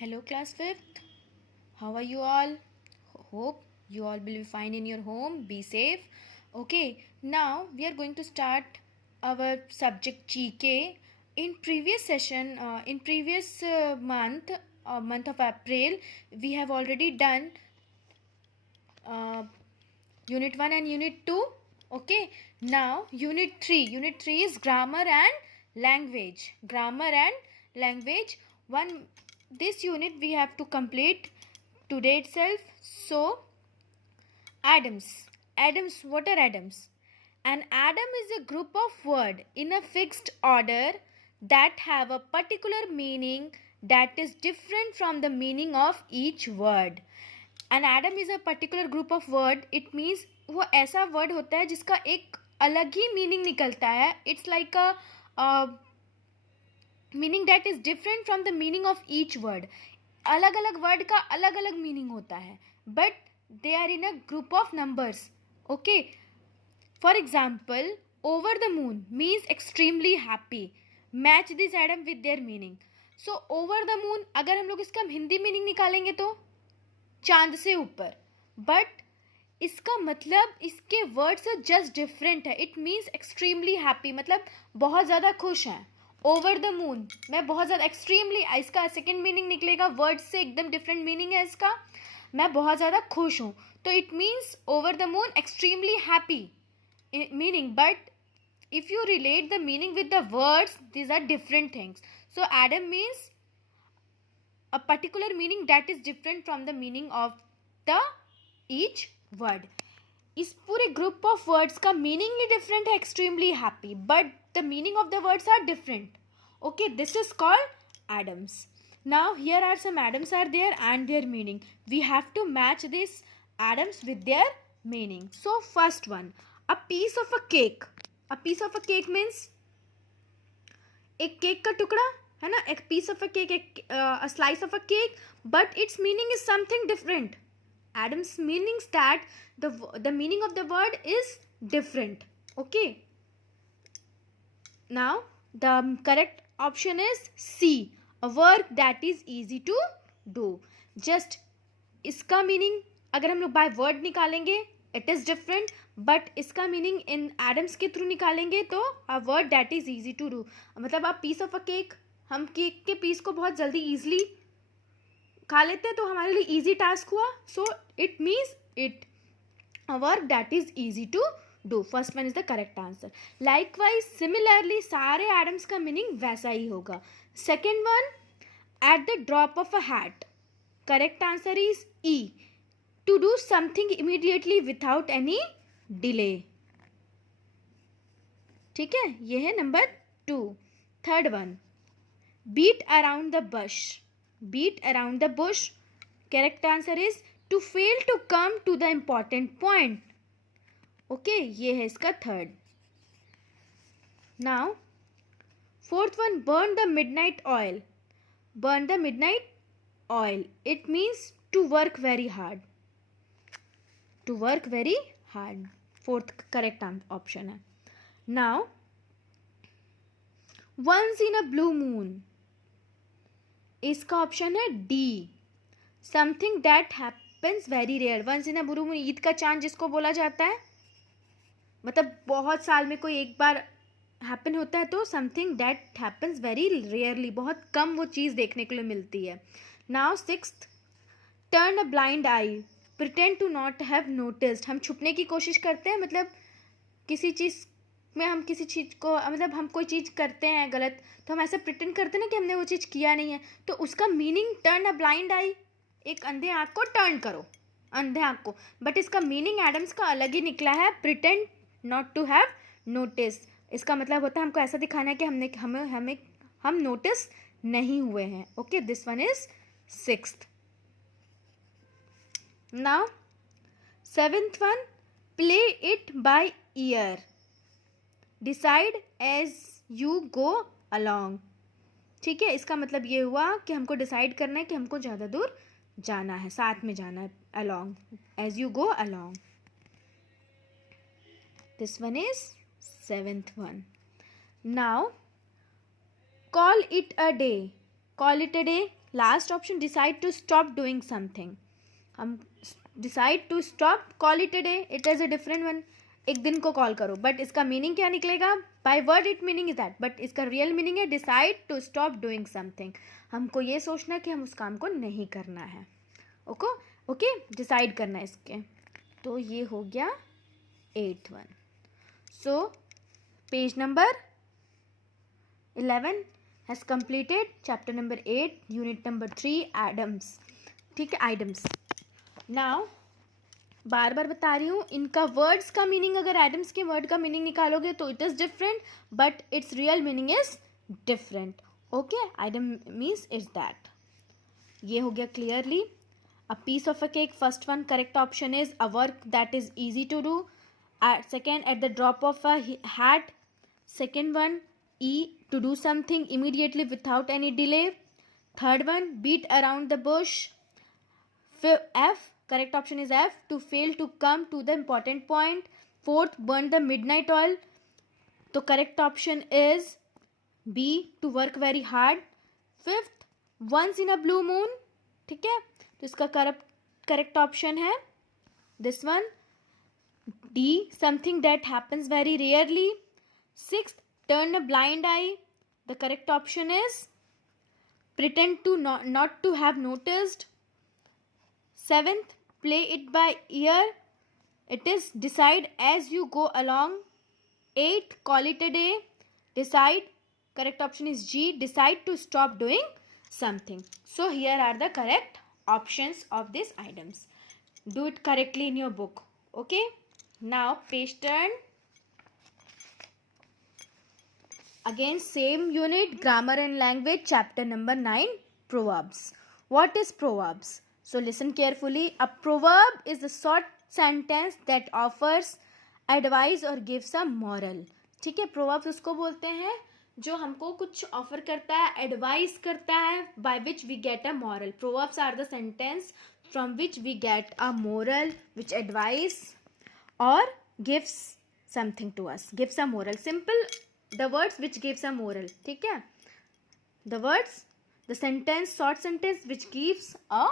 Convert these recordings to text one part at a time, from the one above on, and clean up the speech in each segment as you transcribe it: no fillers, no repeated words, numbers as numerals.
Hello, class 5th. How are you all? Hope you all will be fine in your home. Be safe. Okay, now we are going to start our subject GK. In previous session, in previous month of April, we have already done uh, Unit 1 and Unit 2. Okay, now Unit 3. Unit 3 is grammar and language. Grammar and language. This unit we have to complete today itself. So, Adams. Adams, what are Adams? An Adam is a group of words in a fixed order that have a particular meaning that is different from the meaning of each word. An Adam is a particular group of word. It means वो ऐसा word होता है जिसका एक अलग ही meaning निकलता है. It's like a meaning that is different from the meaning of each word. अलग अलग word का अलग अलग meaning होता है, but they are in a group of numbers. Okay, for example, over the moon means extremely happy. Match this Adam with their meaning. So over the moon अगर हम लोग इसका हिंदी मीनिंग निकालेंगे तो चांद से ऊपर, बट इसका मतलब इसके वर्ड्स जस्ट डिफरेंट है. इट मीन्स एक्सट्रीमली हैप्पी, मतलब बहुत ज़्यादा खुश हैं. ओवर द मून मैं बहुत ज़्यादा एक्सट्रीमली, इसका सेकेंड मीनिंग निकलेगा वर्ड से एकदम डिफरेंट मीनिंग है इसका. मैं बहुत ज़्यादा खुश हूँ, तो it means over the moon extremely happy meaning. But if you relate the meaning with the words, these are different things. So Adam means a particular meaning that is different from the meaning of the each word. इस पूरे group of words का meaning ही different है, extremely happy, but the meaning of the words are different. Okay, this is called Adams. Now here are some Adams are there and their meaning. We have to match these Adams with their meaning. So first one, a piece of a cake. A piece of a cake means एक cake का टुकड़ा है ना, एक piece of a cake, एक slice of a cake, but it's meaning is something different. Adam's meanings that the meaning of the word is different. Okay, now the correct option is C, a work that is easy to do. Just इसका meaning अगर हम लोग by word निकालेंगे it is different, but इसका meaning in idioms के through निकालेंगे तो a word that is easy to do. मतलब आप पीस ऑफ अ केक, हम केक के पीस को बहुत जल्दी ईजिली खा लेते हैं तो हमारे लिए ईजी टास्क हुआ. So it means it a work that is easy to do. First one is the correct answer. Likewise similarly सारे एडम्स का मीनिंग वैसा ही होगा. Second one, at the drop of a hat. Correct answer is E, to do something immediately without any delay. ठीक है, ये है number 2. Third one, beat around the bush. beat around the bush, correct answer is to fail to come to the important point. Okay, ये है इसका third. Now fourth one, burn the midnight oil. burn the midnight oil, it means to work very hard. to work very hard. Fourth correct option है. Now once in a blue moon, इसका option है D, something that happens very rare. Once in a blue moon, Eid का चांद जिसको बोला जाता है, मतलब बहुत साल में कोई एक बार हैपन होता है, तो something that happens very rarely, बहुत कम वो चीज़ देखने के लिए मिलती है. Now sixth, turn a blind eye. Pretend to not have noticed, हम छुपने की कोशिश करते हैं, मतलब किसी चीज़ में हम किसी चीज़ को, मतलब हम कोई चीज़ करते हैं गलत तो हम ऐसे प्रिटेंड करते हैं ना कि हमने वो चीज़ किया नहीं है, तो उसका मीनिंग टर्न अ ब्लाइंड आई, एक अंधे आँख को टर्न करो, अंधे आँख को. बट इसका मीनिंग एडम्स का अलग ही निकला है, pretend not to have notice. इसका मतलब होता है हमको ऐसा दिखाना है कि हम नोटिस नहीं हुए हैं. Okay, this one is sixth. Now, seventh one, play it by ear. Decide as you go along. ठीक है, इसका मतलब ये हुआ कि हमको डिसाइड करना है कि हमको ज़्यादा दूर जाना है, साथ में जाना है, along, as you go along. This one is seventh one. Now, call it a day. call it a day, last option, decide to stop doing something. हम decide to stop, call it a day, it is a different one. एक दिन को call करो, but इसका meaning क्या निकलेगा? By word it meaning is that, but इसका real meaning है decide to stop doing something. हमको ये सोचना है कि हम उस काम को नहीं करना है. ओके ओके, डिसाइड करना है इसके. तो ये हो गया 8th one. So page number 11 has completed chapter number 8 unit number 3 Adams. ठीक है, आइडम्स. नाउ बार बार बता रही हूँ, इनका वर्ड्स का मीनिंग, अगर एडम्स के वर्ड का मीनिंग निकालोगे तो it is different, but it's real meaning is different. Okay, idiom means is that. ये हो गया clearly. A piece of a cake, first one correct option is a work that is easy to do. Second, at the drop of a hat. Second one, E, to do something immediately without any delay. Third one, beat around the bush. F, correct option is F, to fail to come to the important point. Fourth, burn the midnight oil. तो correct option is B, to work very hard. Fifth, once in a blue moon. ठीक है, तो इसका correct option है this one, D, something that happens very rarely. Sixth, turn a blind eye. The correct option is pretend to not to have noticed. Seventh, play it by ear. It is decide as you go along. 8, call it a day. Decide, correct option is G, decide to stop doing something. So here are the correct options of these items. Do it correctly in your book. Okay, now page turn. Again, same unit, grammar and language, chapter number 9, proverbs. What is proverbs? So listen carefully. A proverb is a short sentence that offers advice or gives a moral. ठीक है, proverbs उसको बोलते हैं जो हमको कुछ offer करता है, एडवाइस करता है, by which we get a moral. Proverbs are the sentence from which we get a moral, which advice or gives something to us, gives a moral. Simple, the words which gives a moral. ठीक है, the words, the sentence, short sentence which gives a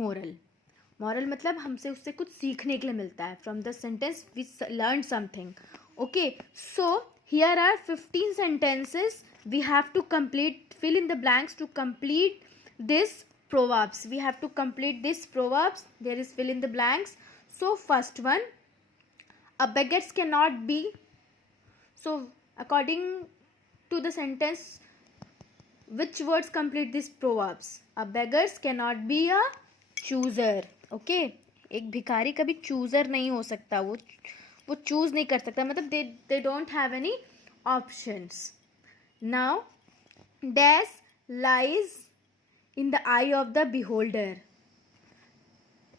moral. moral मतलब हमसे उससे कुछ सीखने के लिए मिलता है. from the sentence we learn something. okay, so here are 15 sentences. we have to complete, fill in the blanks to complete this proverbs. we have to complete this proverbs. there is fill in the blanks. so first one, a beggars cannot be. so according to the sentence, which words complete this proverbs? A beggars cannot be a chooser. okay, एक भिखारी कभी chooser नहीं हो सकता. वो choose नहीं कर सकता, मतलब they don't have any options. now dash lies in the eye of the beholder.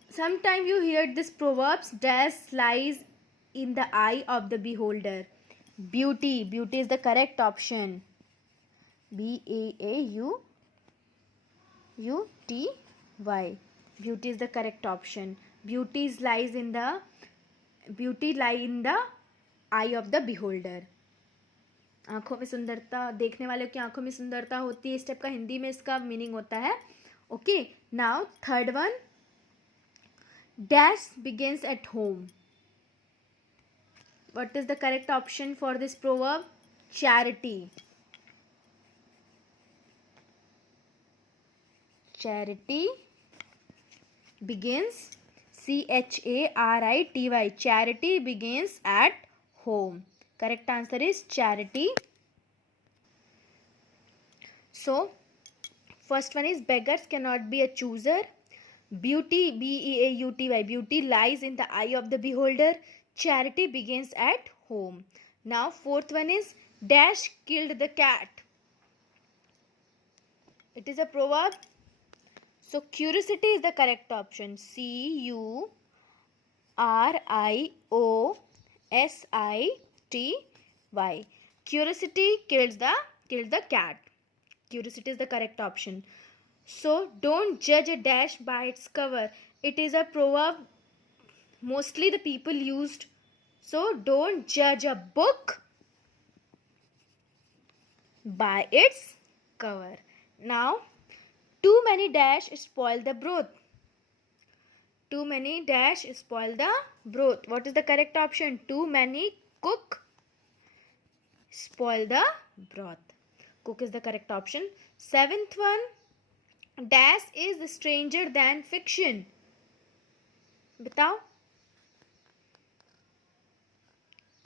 sometime you hear this proverbs, dash lies in the eye of the beholder. beauty, beauty is the correct option. BAAUUTY. beauty is the correct option. beauty lies in the eye of the beholder. आंखों में सुंदरता, देखने वाले की आंखों में सुंदरता होती है. इस टाइप का हिंदी में इसका मीनिंग होता है. Okay, now third one, dash begins at home. What is the correct option for this proverb? Charity. Charity begins, CHARITY. Charity begins at home. Correct answer is charity. So first one is beggars cannot be a chooser. beauty, BEAUTY, beauty lies in the eye of the beholder. charity begins at home. now fourth one is dash killed the cat. it is a proverb. so curiosity is the correct option. CURIOSITY. curiosity killed the cat. curiosity is the correct option. so don't judge a dash by its cover. it is a proverb mostly the people used. so don't judge a book by its cover. now Too many dash spoil the broth. Too many dash spoil the broth. What is the correct option? Too many cook spoil the broth. Cook is the correct option. Seventh one, dash is stranger than fiction. बताओ.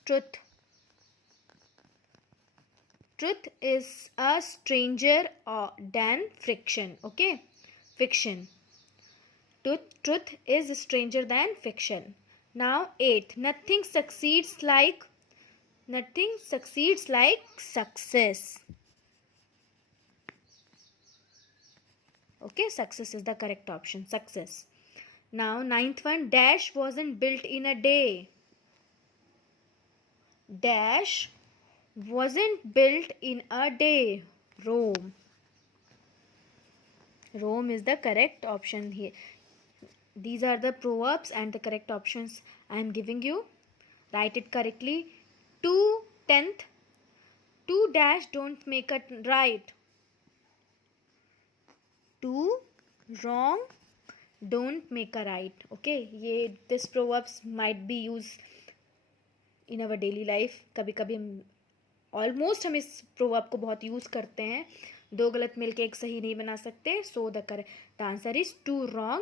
Truth. Truth is a stranger than fiction. Okay, fiction. Truth is stranger than fiction. Now eighth, nothing succeeds like success. Okay, success is the correct option. Success. Now ninth one, dash wasn't built in a day. Dash wasn't built in a day. Rome. Rome is the correct option here. These are the proverbs and the correct options I am giving you. Write it correctly. 10th. 2 dash don't make it right. 2 wrong don't make a right. Okay, this proverbs might be used in our daily life. कभी कभी हम almost हम इस proverb को बहुत use करते हैं. 2 गलत मिलके एक सही नहीं बना सकते. So the answer is 2 wrong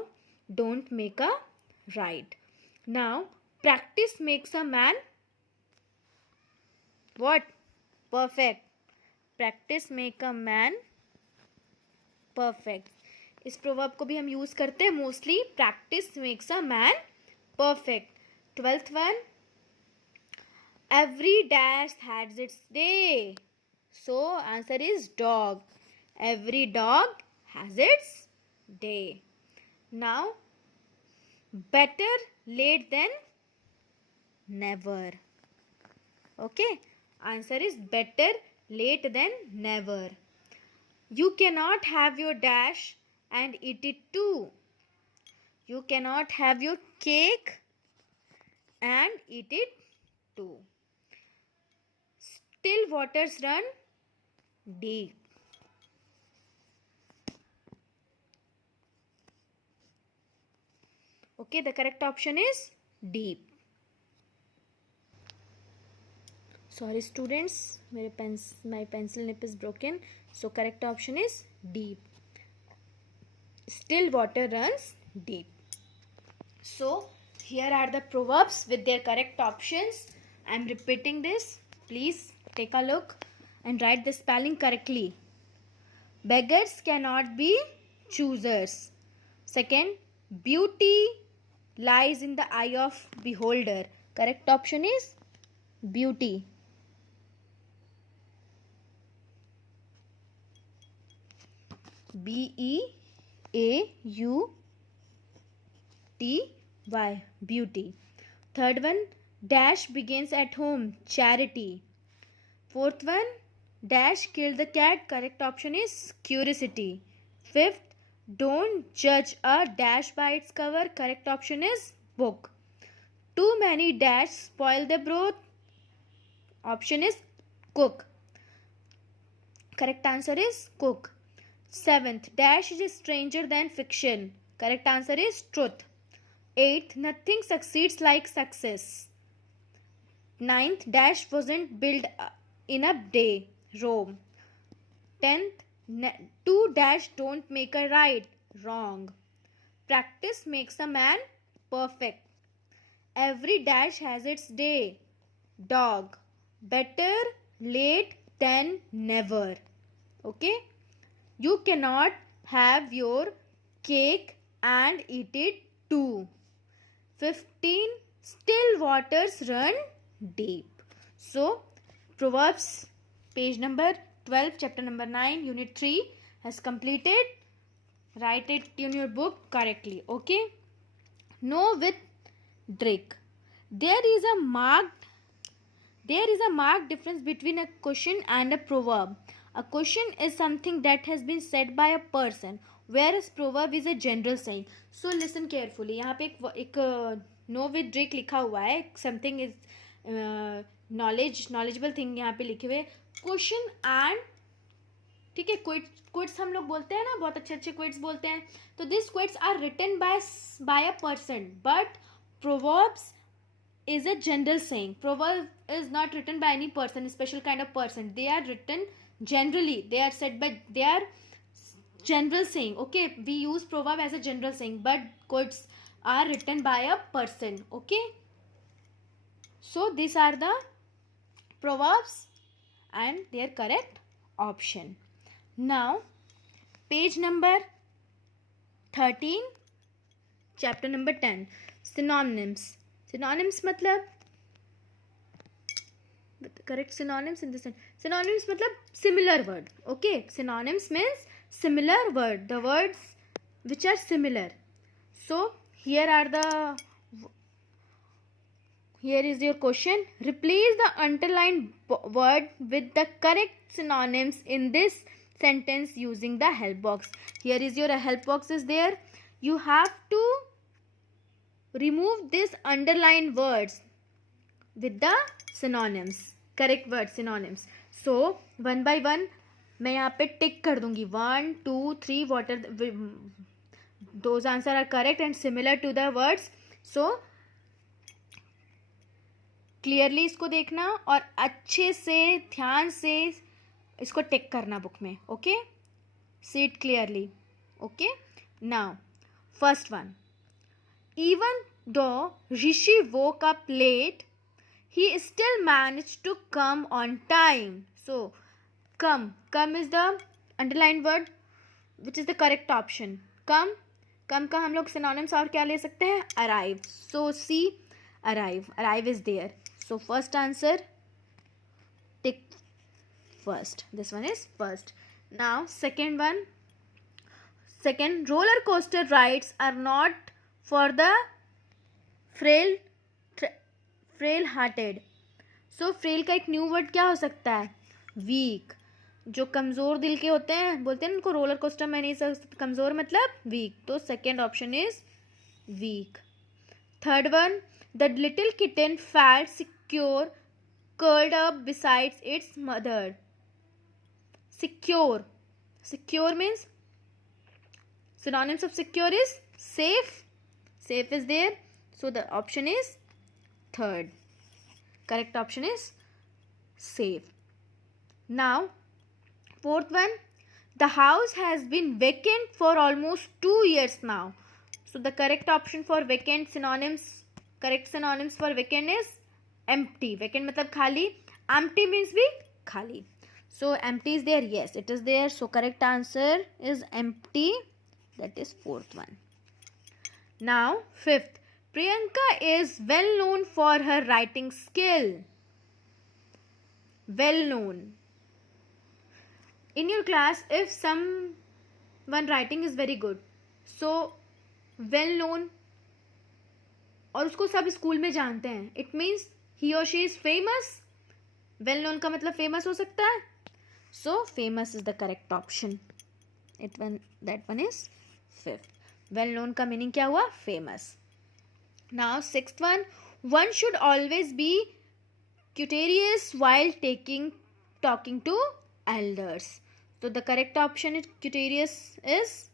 don't make a right. Now practice makes a man what? Perfect. Practice make a man perfect. इस प्रोवर्ब को भी हम यूज करते हैं mostly. Practice makes a man perfect. 12th one, every dash has its day. So answer is dog. Every dog has its day. Now better late than never. Okay, answer is better late than never. You cannot have your dash and eat it too. You cannot have your cake and eat it too. Still waters run deep. Okay, the correct option is deep. Sorry students, my pencil nib is broken. So correct option is deep. Still water runs deep. So here are the proverbs with their correct options. I am repeating this. Please take a look and write the spelling correctly. Beggars cannot be choosers. Second, beauty lies in the eye of beholder. Correct option is beauty. B-E-A-U-T-Y. Beauty. Third one, dash begins at home. Charity. Fourth one, dash killed the cat. Correct option is curiosity. Fifth, don't judge a dash by its cover. Correct option is book. Too many dash spoil the broth. Option is cook. Correct answer is cook. Seventh, dash is stranger than fiction. Correct answer is truth. Eighth, nothing succeeds like success. Ninth, dash wasn't built in a day. Rome. 10th, 2 dash don't make a right. Wrong. Practice makes a man perfect. Every dash has its day. Dog. Better late than never. Okay. You cannot have your cake and eat it too. 15. Still waters run deep. So, Proverbs page number 12, chapter number 9, unit 3 has completed. Write it in your book correctly. Okay. Know with Drake. There is a marked difference between a question and a proverb. A question is something that has been said by a person, whereas proverb is a general saying. So listen carefully. यहाँ पे एक know with Drake लिखा हुआ है. Something is knowledgeable thing यहाँ पे लिखे हुए. Question and ठीक है, क्विट्स हम लोग बोलते हैं ना, बहुत अच्छे अच्छे क्विट्स बोलते हैं. तो this quotes are written by a person, but proverbs is a general saying. Proverb is not written by any person, special kind of person. They are written generally. They are said by, they are general saying. Okay, we use proverb as a general saying, but quotes are written by a person. Okay, so these are the proverbs and their correct option. Now page number 13, chapter number 10, synonyms. Synonyms मतलब correct synonyms in this sense. Synonyms मतलब similar word. Okay, synonyms means similar word, the words which are similar. So here is your question. Replace the underlined word with the correct synonyms in this sentence using the help box. Here is your help box is there. You have to remove this underlined words with the synonyms, correct word synonyms. So one by one मैं यहाँ पे टिक कर दूंगी. 1 2 3 what are those answer are correct and similar to the words. So clearly इसको देखना और अच्छे से ध्यान से इसको टिक करना बुक में. Okay, see it clearly. Okay, now first one. Even though Rishi woke up late, he still managed to come on time. So come is the underlined word which is the correct option. come का हम लोग synonyms और क्या ले सकते हैं? arrive. So see, arrive is there. So first answer, tick first. This one is first. Now second one. Second, roller coaster rides are not for the frail hearted. So frail का एक new word क्या हो सकता है? Week. जो कमज़ोर दिल के होते हैं, बोलते हैं उनको रोलर कोस्टर में नहीं सकते. कमज़ोर मतलब वीक. तो second option is weak. Third one, the little kitten felt secure curled up besides its mother. Secure means synonyms of secure is safe. Safe is there. So the option is third. Correct option is safe. Now fourth one, the house has been vacant for almost 2 years now. So the correct option for vacant synonyms, correct synonyms for vacant is empty. Vacant मतलब खाली. Empty means भी खाली. So empty is there. Yes, it is there. So correct answer is empty. That is fourth one. Now fifth, Priyanka is well known for her writing skill. Well known. In your class, if someone writing is very good, so well known, और उसको सब school में जानते हैं, it means he or she is famous. Well known का मतलब famous हो सकता है. So famous is the correct option. That one is fifth. Well known का मीनिंग क्या हुआ? Famous. Now sixth one should always be courteous while talking to elders. So the correct option is courteous is,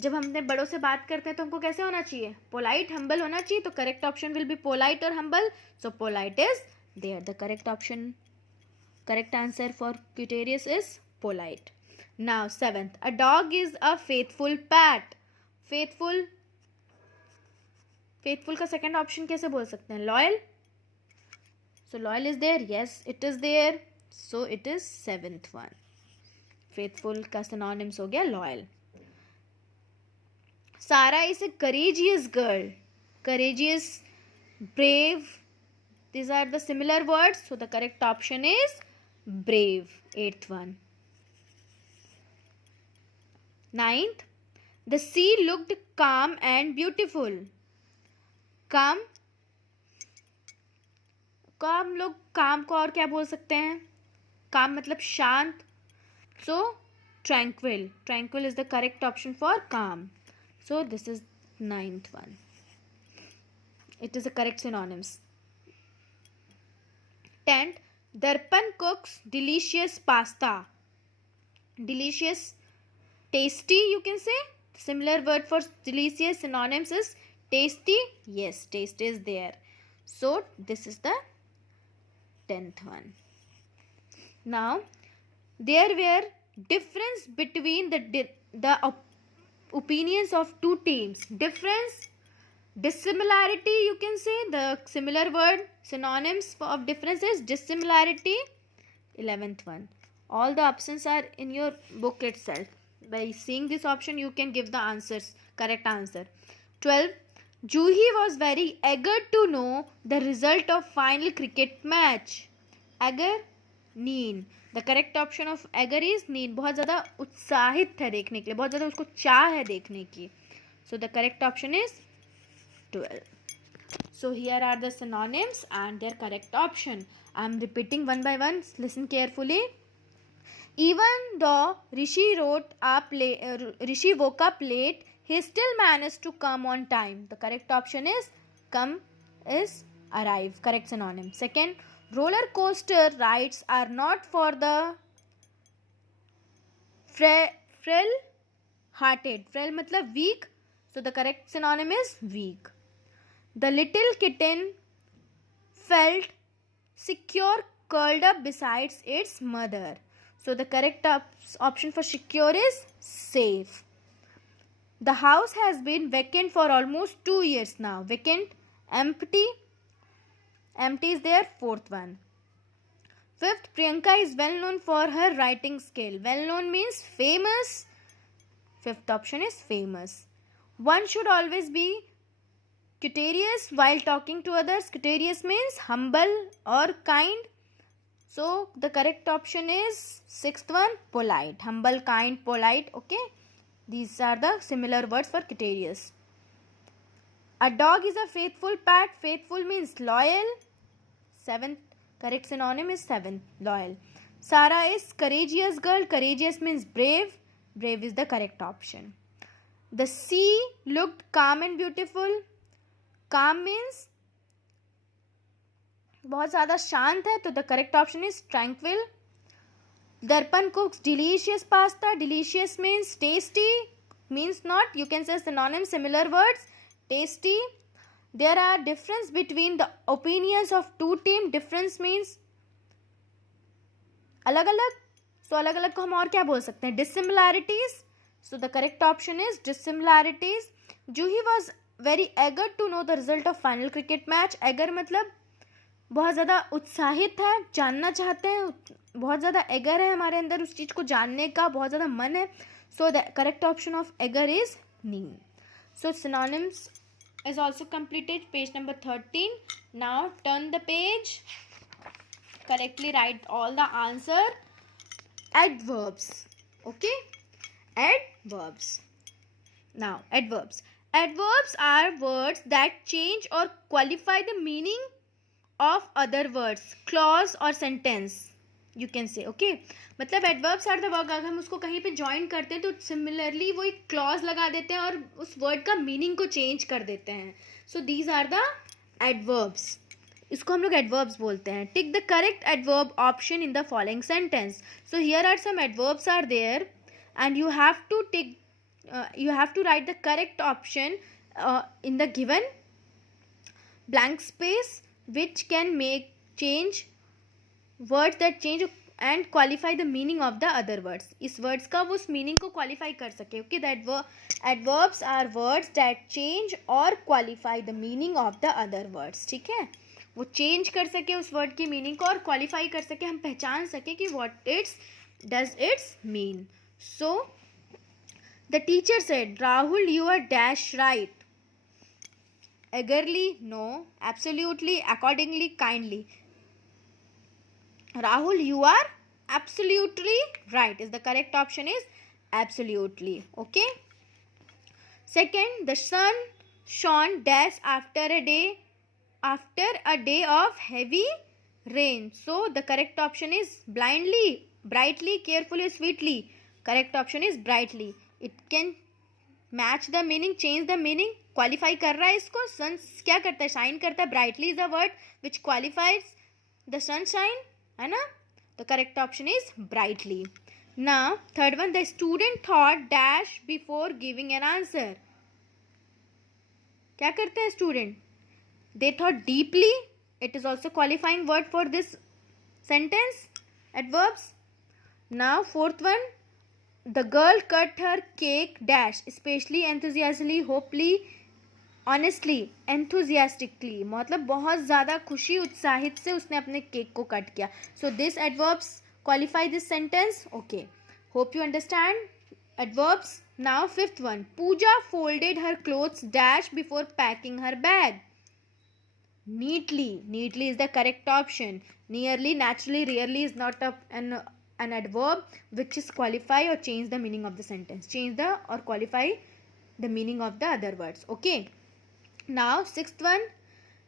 जब हम अपने बड़ों से बात करते हैं तो हमको कैसे होना चाहिए? Polite, humble होना चाहिए. तो correct option will be polite or humble. So polite is there. The correct answer for courteous is polite. Now seventh, a dog is a faithful pet. Faithful का second option कैसे बोल सकते हैं? Loyal. So loyal is there. Yes, it is there. So it is seventh one. Faithful का synonyms हो गया loyal. Sarah is a courageous girl. Courageous, brave. These are the similar words. So the correct option is brave. Eighth one. Ninth, the sea looked calm and beautiful. Calm का हम लोग calm को और क्या बोल सकते हैं? Calm मतलब शांत. So tranquil is the correct option for calm. So this is ninth one. It is the correct synonyms. 10th, Darpan cooks delicious pasta. delicious, tasty, you can say. Similar word for delicious synonyms is tasty. Yes, taste is there. So this is the 10th one. Now there were difference between the opinions of two teams. Difference, dissimilarity, you can say. The similar word synonyms of difference is dissimilarity. 11th one. All the options are in your book itself. By seeing this option you can give the answers, correct answer. 12. Juhi was very eager to know the result of final cricket match. Eager, keen. The correct option of eager is keen. बहुत ज़्यादा उत्साहित है देखने के लिए, बहुत ज़्यादा उसको चाह है देखने की. सो the correct option is 12. So here are the synonyms and their correct option. I am repeating one by one. Listen carefully. Even though Rishi woke up late, he still managed to come on time. The correct option is come is arrive. Correct synonym. Second, roller coaster rides are not for the frail hearted. Frail matlab weak. So the correct synonym is weak. The little kitten felt secure curled up beside its mother. So the correct option for secure is safe. The house has been vacant for almost 2 years now. Vacant, empty. Empty is there. 4th one. 5th, Priyanka is well known for her writing skill. Well known means famous. 5th option is famous. One should always be courteous while talking to others. Courteous means humble or kind. So the correct option is 6th one, polite. Humble, kind, polite. Okay, these are the similar words for courteous. A dog is a faithful pet. Faithful means loyal. 7th correct synonym is 7th, loyal. Sarah is courageous girl. Courageous means brave. Brave is the correct option. The sea looked calm and beautiful. Calm means बहुत ज़्यादा शांत है. तो the correct option is tranquil. Darpan cooks delicious pasta. Delicious means tasty. Means not. You can say synonym similar words. Tasty. There are difference between the opinions of two team. Difference means अलग अलग. सो अलग अलग को हम और क्या बोल सकते हैं? Dissimilarities. So the correct option is dissimilarities. Juhi was very eager to know the result of final cricket match. Eager मतलब बहुत ज़्यादा उत्साहित है, जानना चाहते हैं, बहुत ज़्यादा एगर है हमारे अंदर उस चीज़ को जानने का, बहुत ज़्यादा मन है. So the correct option of eager is keen. So synonyms is also completed. Page number 13. Now turn the page. Correctly write all the answer. Adverbs. Okay, adverbs. Now adverbs. Adverbs are words that change or qualify the meaning of other words, clause or sentence. You can say. Okay, मतलब adverbs are the word. अगर हम उसको कहीं पे join करते हैं तो similarly वो एक क्लॉज लगा देते हैं और उस वर्ड का मीनिंग को चेंज कर देते हैं. So these are the adverbs. इसको हम लोग एडवर्ब्स बोलते हैं. Tick the correct adverb option in the following sentence. So here are some adverbs are there and you have to tick you have to write the correct option in the given blank space, which can make change words that change and qualify the meaning of the other words. इस words का वो उस meaning को qualify कर सके. Okay, that adverbs are words that change or qualify the meaning of the other words. ठीक है, वो change कर सके उस word की meaning को और qualify कर सके, हम पहचान सके कि what does it mean. So the teacher said, Rahul, you are dash right. Eagerly, no. Absolutely, accordingly, kindly. Rahul, you are absolutely right. Is the correct option is absolutely. Okay. Second, the sun shone dash after a day of heavy rain. So the correct option is blindly, brightly, carefully, sweetly. Correct option is brightly. It can match the meaning, change the meaning, qualify कर रहा है इसको. सन क्या करता है? Shine करता है. Brightly is a word which qualifies the sunshine, है ना. The correct option is brightly. Now, third one, the student thought dash before giving an answer. क्या करते हैं student? They thought deeply. It is also qualifying word for this sentence. Adverbs. Now, fourth one, the girl cut her cake dash, especially enthusiastically, hopefully, honestly, enthusiastically. मतलब बहुत ज़्यादा खुशी उत्साहित से उसने अपने केक को कट किया. So this adverbs qualify this sentence. Okay. Hope you understand. Adverbs. Now fifth one. Pooja folded her clothes dash before packing her bag. Neatly. Neatly is the correct option. Nearly, naturally, rarely is not an adverb which is qualify or change the meaning of the sentence. Change the or qualify the meaning of the other words. Okay. Now sixth one.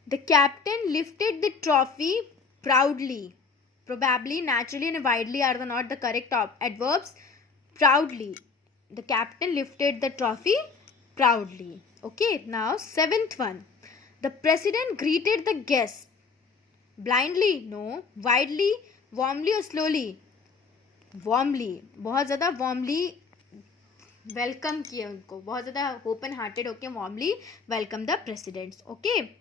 The captain lifted the trophy proudly. Probably, naturally and widely are not the correct adverbs. Proudly. The captain lifted the trophy proudly. Okay. Now seventh one. The president greeted the guests. Blindly? No. Widely? Warmly or slowly? Warmly. बहुत ज़्यादा warmly welcome किया उनको. बहुत ज़्यादा open hearted होके warmly welcome the presidents. Okay.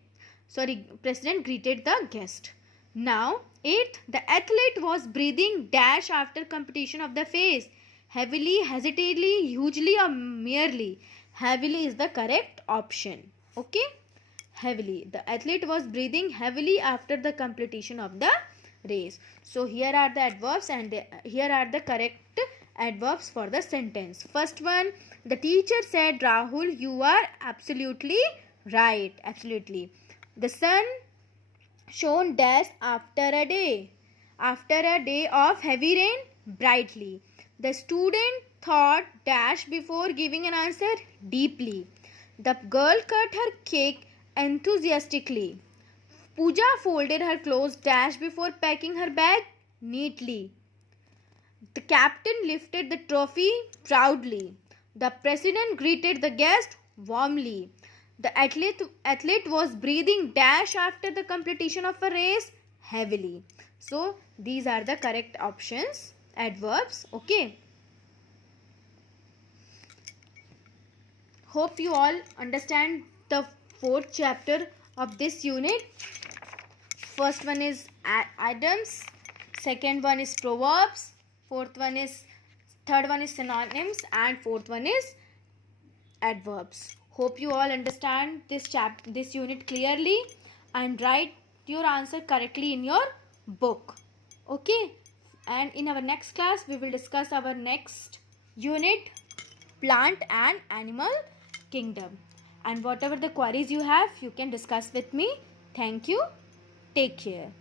Sorry, president greeted the guest. Now, eighth, the athlete was breathing dash after competition of the face. Heavily, hesitantly, hugely or merely. Heavily is the correct option. Okay. Heavily. The athlete was breathing heavily after the completion of the race. So here are the adverbs and here are the correct adverbs for the sentence. First one, the teacher said, Rahul, you are absolutely right. Absolutely. The sun shone dash after a day. After a day of heavy rain, brightly. The student thought dash before giving an answer, deeply. The girl cut her cake enthusiastically. Pooja folded her clothes dash before packing her bag, neatly. The captain lifted the trophy proudly. The president greeted the guest warmly. The athlete was breathing dash after the completion of a race, heavily. So these are the correct options, adverbs. Okay. Hope you all understand the fourth chapter of this unit. First one is items, second one is proverbs, third one is synonyms, and fourth one is adverbs. Hope you all understand this unit clearly and write your answer correctly in your book. Okay. And in our next class we will discuss our next unit, plant and animal kingdom. And whatever the queries you have, you can discuss with me. Thank you. Take care.